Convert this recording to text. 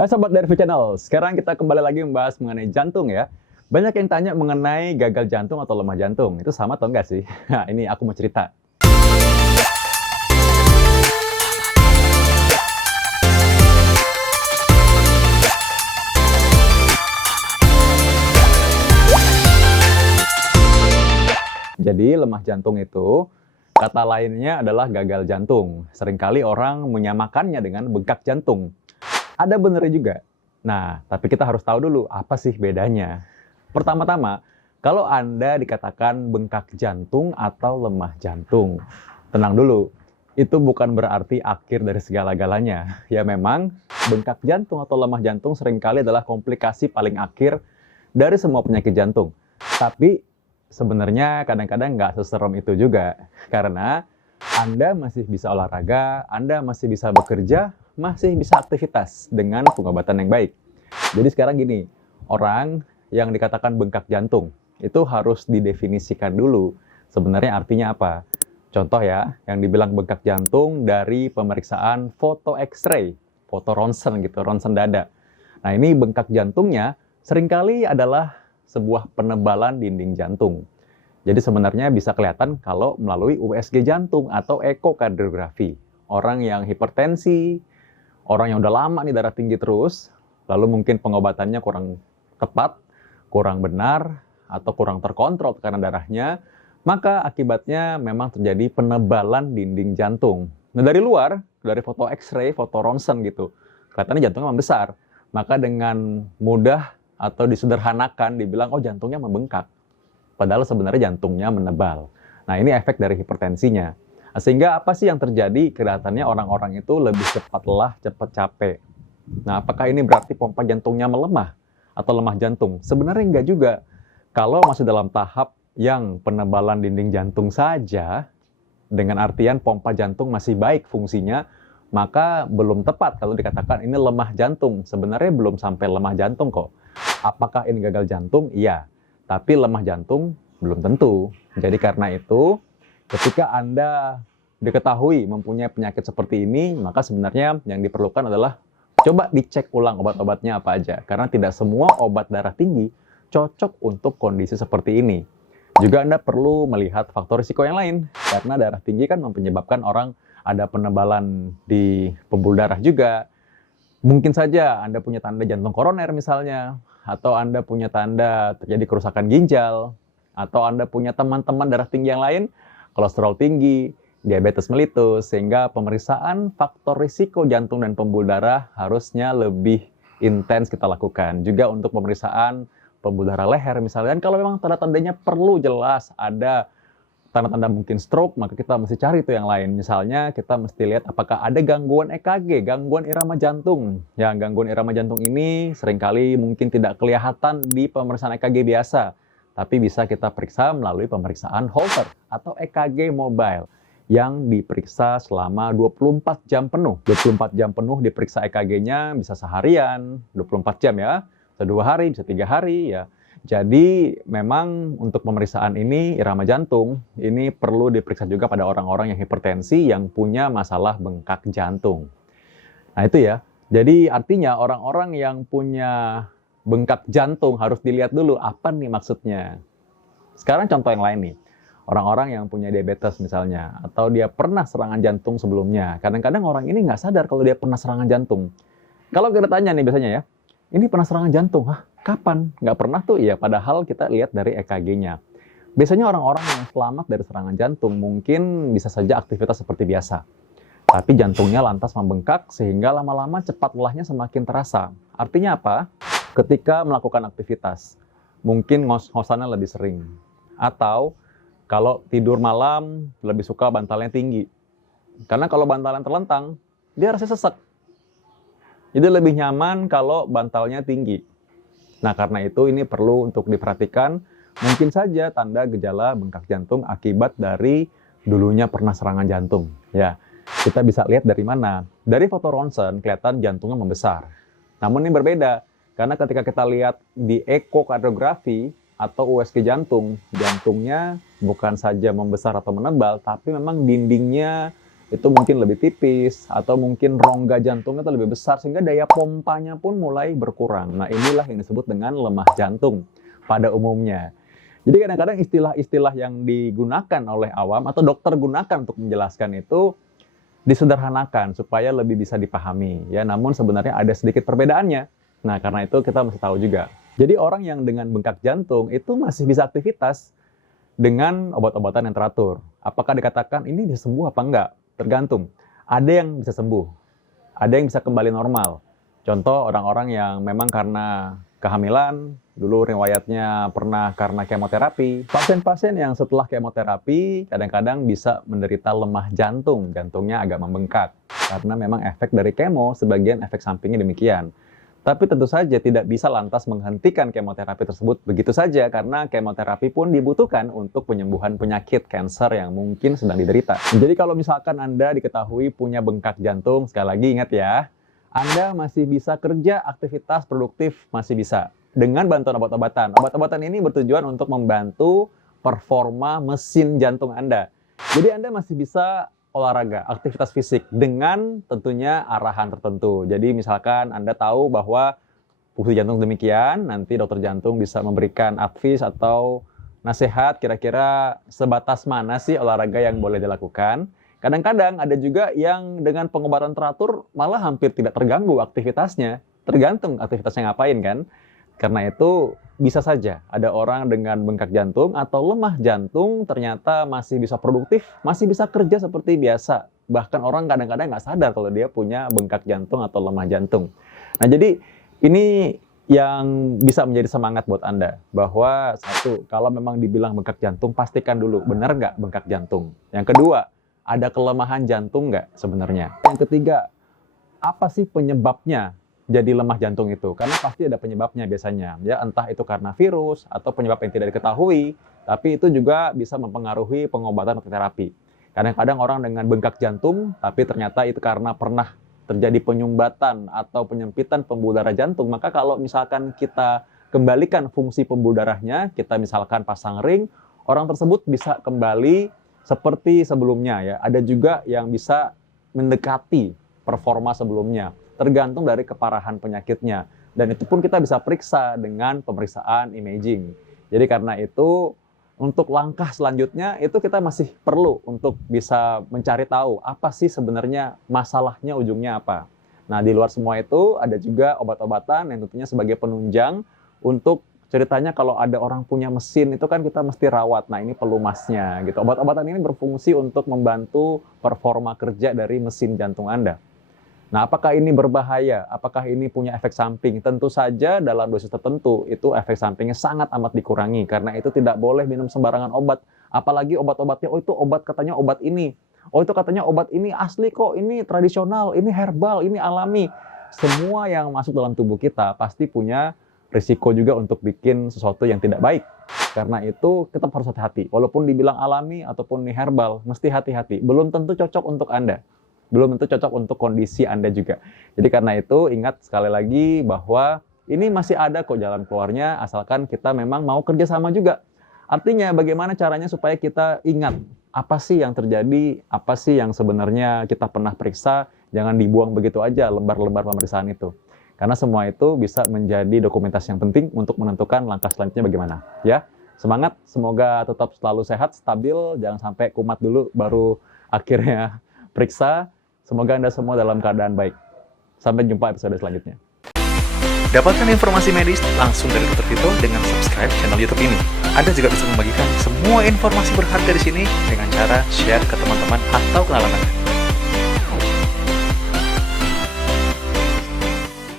Hai Sobat Dervi Channel, sekarang kita kembali lagi membahas mengenai jantung ya. Banyak yang tanya mengenai gagal jantung atau lemah jantung, itu sama atau enggak sih? Nah, ini aku mau cerita. Jadi lemah jantung itu, kata lainnya adalah gagal jantung. Seringkali orang menyamakannya dengan bengkak jantung. Ada benernya juga. Nah, tapi kita harus tahu dulu apa sih bedanya. Pertama-tama, kalau Anda dikatakan bengkak jantung atau lemah jantung, tenang dulu. Itu bukan berarti akhir dari segala-galanya. Ya memang, bengkak jantung atau lemah jantung seringkali adalah komplikasi paling akhir dari semua penyakit jantung. Tapi sebenarnya kadang-kadang nggak seserem itu juga. Karena Anda masih bisa olahraga, Anda masih bisa bekerja, masih bisa aktivitas dengan pengobatan yang baik. Jadi sekarang gini, orang yang dikatakan bengkak jantung, itu harus didefinisikan dulu. Sebenarnya artinya apa? Contoh ya, yang dibilang bengkak jantung dari pemeriksaan foto X-ray, foto ronsen gitu, ronsen dada. Nah ini bengkak jantungnya seringkali adalah sebuah penebalan dinding jantung. Jadi sebenarnya bisa kelihatan kalau melalui USG jantung atau ekokardiografi. Orang yang hipertensi, orang yang udah lama nih darah tinggi terus, lalu mungkin pengobatannya kurang tepat, kurang benar, atau kurang terkontrol tekanan darahnya, maka akibatnya memang terjadi penebalan dinding jantung. Nah dari luar, dari foto X-ray, foto ronsen gitu, kelihatannya jantungnya memang besar. Maka dengan mudah atau disederhanakan dibilang, oh jantungnya membengkak. Padahal sebenarnya jantungnya menebal. Nah ini efek dari hipertensinya. Sehingga apa sih yang terjadi? Kelihatannya orang-orang itu lebih cepat lelah, cepat capek. Nah apakah ini berarti pompa jantungnya melemah? Atau lemah jantung? Sebenarnya enggak juga. Kalau masih dalam tahap yang penebalan dinding jantung saja, dengan artian pompa jantung masih baik fungsinya, maka belum tepat kalau dikatakan ini lemah jantung. Sebenarnya belum sampai lemah jantung kok. Apakah ini gagal jantung? Iya. Tapi lemah jantung belum tentu. Jadi karena itu, ketika Anda diketahui mempunyai penyakit seperti ini, maka sebenarnya yang diperlukan adalah coba dicek ulang obat-obatnya apa aja. Karena tidak semua obat darah tinggi cocok untuk kondisi seperti ini. Juga Anda perlu melihat faktor risiko yang lain. Karena darah tinggi kan menyebabkan orang ada penebalan di pembuluh darah juga. Mungkin saja Anda punya tanda jantung koroner misalnya, atau Anda punya tanda terjadi kerusakan ginjal, atau Anda punya teman-teman darah tinggi yang lain, kolesterol tinggi, diabetes mellitus, sehingga pemeriksaan faktor risiko jantung dan pembuluh darah harusnya lebih intens kita lakukan. Juga untuk pemeriksaan pembuluh darah leher misalnya, dan kalau memang tanda-tandanya perlu jelas ada tanda-tanda mungkin stroke, maka kita mesti cari itu yang lain. Misalnya kita mesti lihat apakah ada gangguan EKG, gangguan irama jantung. Ya, gangguan irama jantung ini seringkali mungkin tidak kelihatan di pemeriksaan EKG biasa, tapi bisa kita periksa melalui pemeriksaan Holter atau EKG mobile yang diperiksa selama 24 jam penuh. 24 jam penuh diperiksa EKG-nya, bisa seharian, 24 jam ya, bisa 2 hari, bisa 3 hari ya. Jadi memang untuk pemeriksaan ini irama jantung ini perlu diperiksa juga pada orang-orang yang hipertensi yang punya masalah bengkak jantung. Nah itu ya. Jadi artinya orang-orang yang punya bengkak jantung harus dilihat dulu apa nih maksudnya. Sekarang contoh yang lain nih. Orang-orang yang punya diabetes misalnya, atau dia pernah serangan jantung sebelumnya. Kadang-kadang orang ini nggak sadar kalau dia pernah serangan jantung. Kalau kita tanya nih biasanya ya, ini pernah serangan jantung? Hah? Kapan? Nggak pernah tuh? Iya, padahal kita lihat dari EKG-nya. Biasanya orang-orang yang selamat dari serangan jantung mungkin bisa saja aktivitas seperti biasa. Tapi jantungnya lantas membengkak sehingga lama-lama cepat lelahnya semakin terasa. Artinya apa? Ketika melakukan aktivitas, mungkin ngos-ngosannya lebih sering. Atau kalau tidur malam lebih suka bantalnya tinggi. Karena kalau bantalnya terlentang, dia rasa sesek. Jadi lebih nyaman kalau bantalnya tinggi. Nah, karena itu ini perlu untuk diperhatikan. Mungkin saja tanda gejala bengkak jantung akibat dari dulunya pernah serangan jantung. Ya, kita bisa lihat dari mana? Dari foto ronsen kelihatan jantungnya membesar. Namun ini berbeda, karena ketika kita lihat di ekokardiografi atau USG jantung, jantungnya bukan saja membesar atau menebal, tapi memang dindingnya itu mungkin lebih tipis, atau mungkin rongga jantungnya itu lebih besar, sehingga daya pompanya pun mulai berkurang. Nah, inilah yang disebut dengan lemah jantung pada umumnya. Jadi kadang-kadang istilah-istilah yang digunakan oleh awam atau dokter gunakan untuk menjelaskan itu disederhanakan supaya lebih bisa dipahami. Ya, namun sebenarnya ada sedikit perbedaannya. Nah, karena itu kita mesti tahu juga. Jadi orang yang dengan bengkak jantung itu masih bisa aktivitas dengan obat-obatan yang teratur. Apakah dikatakan ini bisa sembuh apa enggak? Tergantung. Ada yang bisa sembuh, ada yang bisa kembali normal. Contoh orang-orang yang memang karena kehamilan, dulu riwayatnya pernah karena kemoterapi. Pasien-pasien yang setelah kemoterapi kadang-kadang bisa menderita lemah jantung, jantungnya agak membengkak. Karena memang efek dari kemo, sebagian efek sampingnya demikian. Tapi tentu saja tidak bisa lantas menghentikan kemoterapi tersebut begitu saja, karena kemoterapi pun dibutuhkan untuk penyembuhan penyakit kanker yang mungkin sedang diderita. Jadi kalau misalkan Anda diketahui punya bengkak jantung, sekali lagi ingat ya, Anda masih bisa kerja, aktivitas produktif masih bisa dengan bantuan obat-obatan. Obat-obatan ini bertujuan untuk membantu performa mesin jantung Anda. Jadi Anda masih bisa olahraga, aktivitas fisik dengan tentunya arahan tertentu. Jadi misalkan Anda tahu bahwa fungsi jantung demikian, nanti dokter jantung bisa memberikan advice atau nasihat kira-kira sebatas mana sih olahraga yang boleh dilakukan. Kadang-kadang ada juga yang dengan pengobatan teratur malah hampir tidak terganggu aktivitasnya. Tergantung aktivitasnya ngapain kan. Karena itu bisa saja ada orang dengan bengkak jantung atau lemah jantung ternyata masih bisa produktif, masih bisa kerja seperti biasa. Bahkan orang kadang-kadang nggak sadar kalau dia punya bengkak jantung atau lemah jantung. Nah, jadi ini yang bisa menjadi semangat buat Anda. Bahwa satu, kalau memang dibilang bengkak jantung, pastikan dulu benar nggak bengkak jantung. Yang kedua, ada kelemahan jantung nggak sebenarnya. Yang ketiga, apa sih penyebabnya jadi lemah jantung itu? Karena pasti ada penyebabnya biasanya. Ya, entah itu karena virus atau penyebab yang tidak diketahui, tapi itu juga bisa mempengaruhi pengobatan atau terapi. Kadang-kadang orang dengan bengkak jantung, tapi ternyata itu karena pernah terjadi penyumbatan atau penyempitan pembuluh darah jantung. Maka kalau misalkan kita kembalikan fungsi pembuluh darahnya, kita misalkan pasang ring, orang tersebut bisa kembali seperti sebelumnya. Ya, ada juga yang bisa mendekati performa sebelumnya. Tergantung dari keparahan penyakitnya. Dan itu pun kita bisa periksa dengan pemeriksaan imaging. Jadi karena itu, untuk langkah selanjutnya, itu kita masih perlu untuk bisa mencari tahu apa sih sebenarnya masalahnya ujungnya apa. Nah, di luar semua itu, ada juga obat-obatan yang tentunya sebagai penunjang untuk ceritanya kalau ada orang punya mesin, itu kan kita mesti rawat. Nah, ini pelumasnya gitu. Obat-obatan ini berfungsi untuk membantu performa kerja dari mesin jantung Anda. Nah, apakah ini berbahaya? Apakah ini punya efek samping? Tentu saja dalam dosis tertentu itu efek sampingnya sangat amat dikurangi. Karena itu tidak boleh minum sembarangan obat. Apalagi obat-obatnya, oh itu obat katanya obat ini. Oh itu katanya obat ini asli kok, ini tradisional, ini herbal, ini alami. Semua yang masuk dalam tubuh kita pasti punya risiko juga untuk bikin sesuatu yang tidak baik. Karena itu tetap harus hati-hati. Walaupun dibilang alami ataupun ini herbal, mesti hati-hati. Belum tentu cocok untuk Anda. Belum tentu cocok untuk kondisi Anda juga. Jadi karena itu ingat sekali lagi bahwa ini masih ada kok jalan keluarnya asalkan kita memang mau kerjasama juga. Artinya bagaimana caranya supaya kita ingat apa sih yang terjadi, apa sih yang sebenarnya kita pernah periksa, jangan dibuang begitu aja lembar-lembar pemeriksaan itu. Karena semua itu bisa menjadi dokumentasi yang penting untuk menentukan langkah selanjutnya bagaimana. Ya, semangat, semoga tetap selalu sehat, stabil, jangan sampai kumat dulu baru akhirnya periksa. Semoga Anda semua dalam keadaan baik. Sampai jumpa episode selanjutnya. Dapatkan informasi medis langsung dari Dr. Vito dengan subscribe channel YouTube ini. Anda juga bisa membagikan semua informasi berharga di sini dengan cara share ke teman-teman atau kenalan Anda.